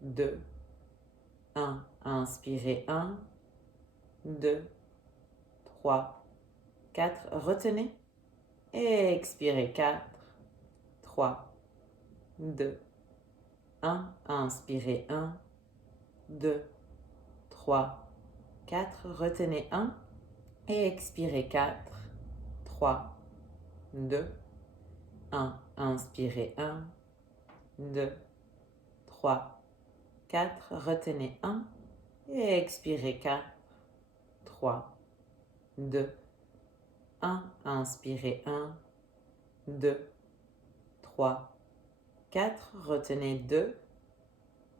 2, 1. Inspirez 1, 2, 3, 4. Retenez et expirez 4, 3, 2, 1. Inspirez 1, 2, 3, 4. Retenez 1 et expirez 4, 3, 2, 1. Inspirez 1, 2, 3, 4. Retenez 1 et expirez 4, 3, 2, 1. Inspirez 1, 2, 3, 4. Retenez 2,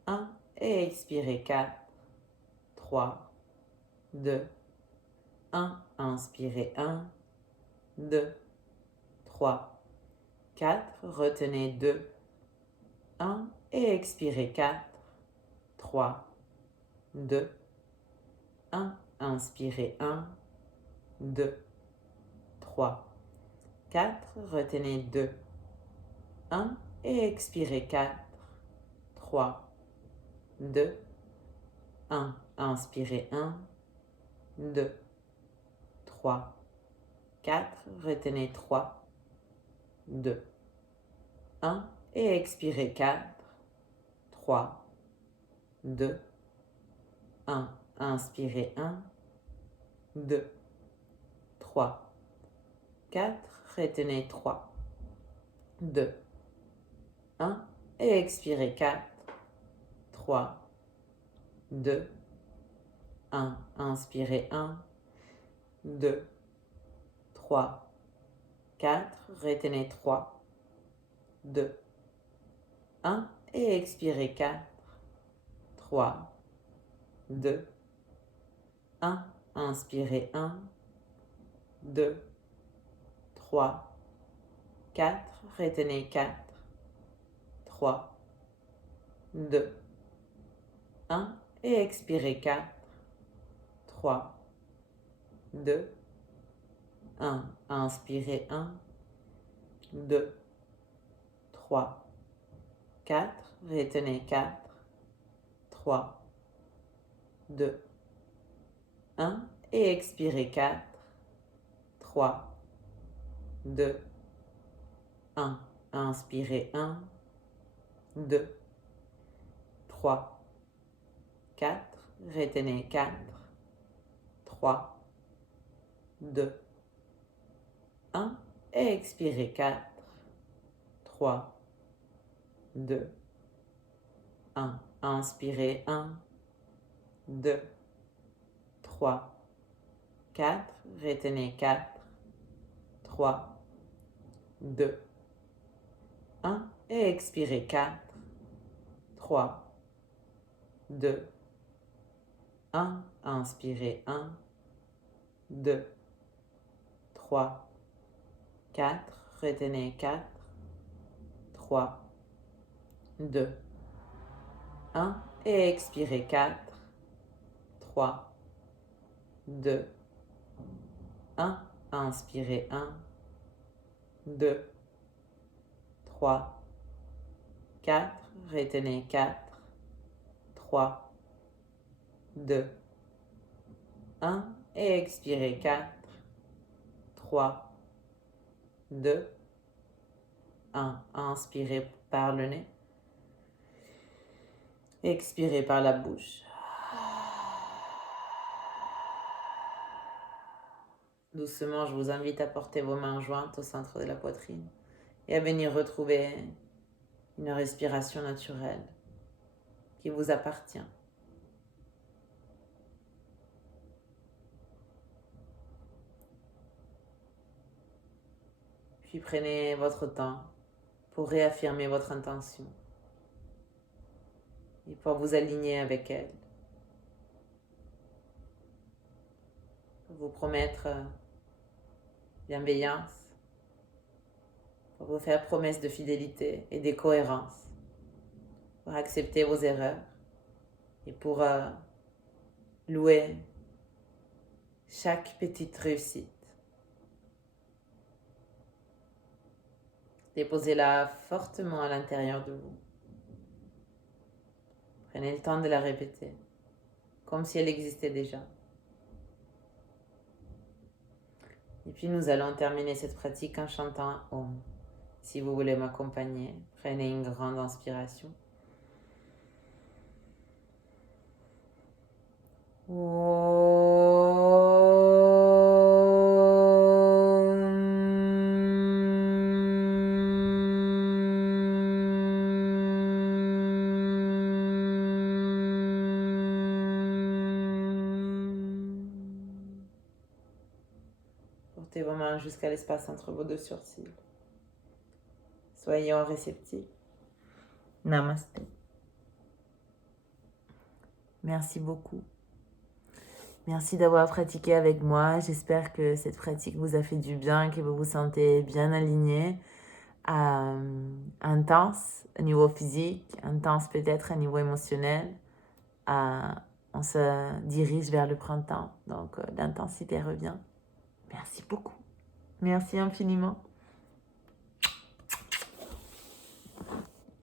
1 et expirez 4, 3, 2, 1. Inspirez 1, 2, 3, 4. Retenez 2, 1 et expirez 4, 3, 2, 1. Inspirez 1, 2, 3, 4. Retenez 2, 1 et expirez 4, 3, 2, 1. Inspirez 1, 2, 3, 4. Retenez 3, 2, 1 et expirez 4, 3, 2, 1. Inspirez 1, 2, 3, 4. Retenez 3, 2, 1 et expirez 4, 3, 2, 1. Inspirez 1, 2, 3, 4. Retenez 3, 2, 1 et expirez 4, 3, 2, 1. Inspirez 1, 2, 3, 4. Retenez 4, 3, 2, 1 et expirez 4, 3, 2, 1. Inspirez 1, 2, 3, 4. Retenez 4, 3, 2, 1 et expirez 4, 3, 2, 1. Inspirez 1, 2, 3, 4. Retenez 4, 3, 2, 1 et expirez 4, 3, 2, 1. Inspirez 1, 2, 3, 4. Retenez 4, 3, 2, 1 et expirez 4, 3, 2, 1. Inspirez 1, 2, 3, 4. Retenez 4, 3, 2, 1 et expirez 4, 3, 2, 1. Inspirez 1, 2, 3, 4. Retenez 4, 3, 2, 1 et expirez 4, 3, 2, 1. Inspirez par le nez. Expirez par la bouche. Doucement, je vous invite à porter vos mains jointes au centre de la poitrine et à venir retrouver une respiration naturelle qui vous appartient. Puis prenez votre temps pour réaffirmer votre intention et pour vous aligner avec elle. Pour vous promettre bienveillance, pour vous faire promesse de fidélité et de cohérence, pour accepter vos erreurs et pour louer chaque petite réussite. Déposez-la fortement à l'intérieur de vous. Prenez le temps de la répéter, comme si elle existait déjà. Et puis nous allons terminer cette pratique en chantant un Om. Si vous voulez m'accompagner, prenez une grande inspiration. Portez vos mains jusqu'à l'espace entre vos deux sourcils. Soyez en réceptif. Namasté. Merci beaucoup. Merci d'avoir pratiqué avec moi. J'espère que cette pratique vous a fait du bien, que vous vous sentez bien aligné, intense au niveau physique, intense peut-être au niveau émotionnel. On se dirige vers le printemps, donc l'intensité revient. Merci beaucoup. Merci infiniment.